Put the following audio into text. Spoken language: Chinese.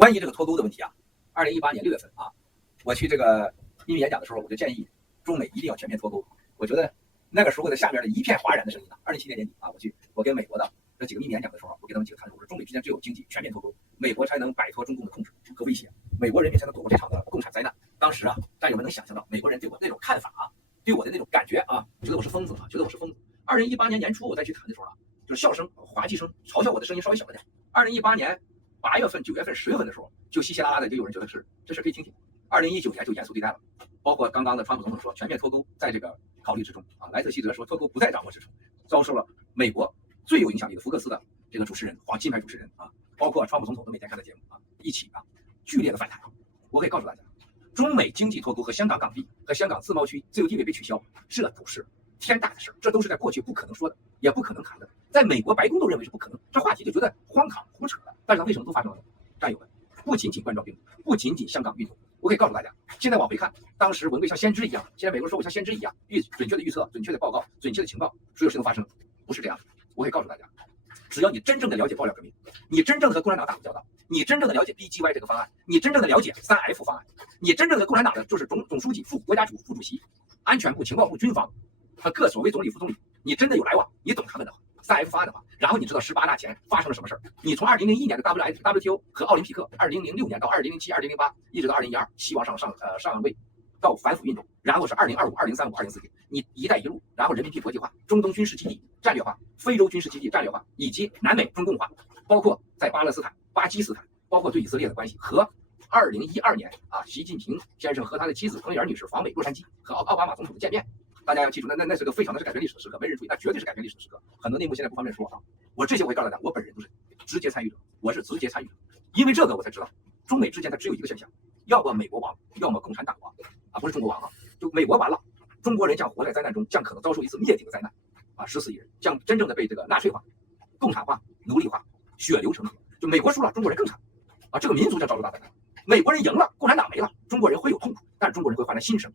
关于这个脱钩的问题啊，2018年6月份啊，我去这个秘密演讲的时候，我就建议中美一定要全面脱钩。我觉得那个时候的下面的一片哗然的声音啊。2017年年底啊，我跟美国的这几个秘密演讲的时候，我给他们几个谈，我说中美之间只有经济全面脱钩，美国才能摆脱中共的控制和威胁，美国人民才能躲过这场的共产灾难。当时啊，战友们能想象到美国人对我那种看法啊，对我的那种感觉啊，觉得我是疯子啊，觉得我是疯子。2018年年初我再去谈的时候啊，就是笑声、滑稽声、嘲笑我的声音稍微小了点。2018年8月份、9月份、10月份的时候，就稀稀拉拉的就有人觉得这事可以听听。2019年就严肃对待了，包括刚刚的川普总统说全面脱钩在这个考虑之中啊。莱特希泽说脱钩不在掌握之中，遭受了美国最有影响力的福克斯的这个主持人金牌主持人啊，包括川普总统都每天看的节目啊，一起啊剧烈的反弹。我可以告诉大家，中美经济脱钩和香港港币和香港自贸区自由地位被取消，这都是天大的事，这都是在过去不可能说的，也不可能谈的，在美国白宫都认为是不可能，这话题就觉得荒唐胡扯的。但是它为什么都发生了呢？战友们，不仅仅冠状病毒，不仅仅香港运动，我可以告诉大家，现在往回看，当时文贵像先知一样，现在美国说我像先知一样，准确的预测、准确的报告、准确的情报，所有事情都发生，不是这样的。我可以告诉大家，只要你真正的了解爆料革命，你真正的和共产党打过交道，你真正的了解 BGY 这个方案，你真正的了解3F 方案，你真正的共产党的就是总书记、国家副主席、安全部、情报部、军方和各所谓总理、副总理，你真的有来往，你懂他们的3F 方案的话，然后你知道18大前发生了什么事儿。你从2001年的 WTO 和奥林匹克，2006年到2007、2008，一直到2012，希望上位到反腐运动，然后是2025、2035、2040，你一带一路，然后人民币国际化，中东军事基地战略化，非洲军事基地战略化，以及南美中共化，包括在巴勒斯坦、巴基斯坦，包括对以色列的关系和2012年啊，习近平先生和他的妻子彭丽媛女士访美洛杉矶和奥巴马总统的见面。大家要记住，那是个非常的是改变历史的时刻，没人注意，那绝对是改变历史的时刻。很多内幕现在不方便说啊。我这些我会告诉大家，我本人都是直接参与者，我是直接参与者，因为这个我才知道，中美之间它只有一个现象，要么美国亡，要么共产党亡啊，不是中国亡啊，就美国完了，中国人将活在灾难中，将可能遭受一次灭顶的灾难啊，14亿人将真正的被这个纳粹化、共产化、奴隶化、血流成河。就美国输了，中国人更惨啊，这个民族将遭受大灾难。美国人赢了，共产党没了，中国人会有痛苦，但是中国人会换来新生。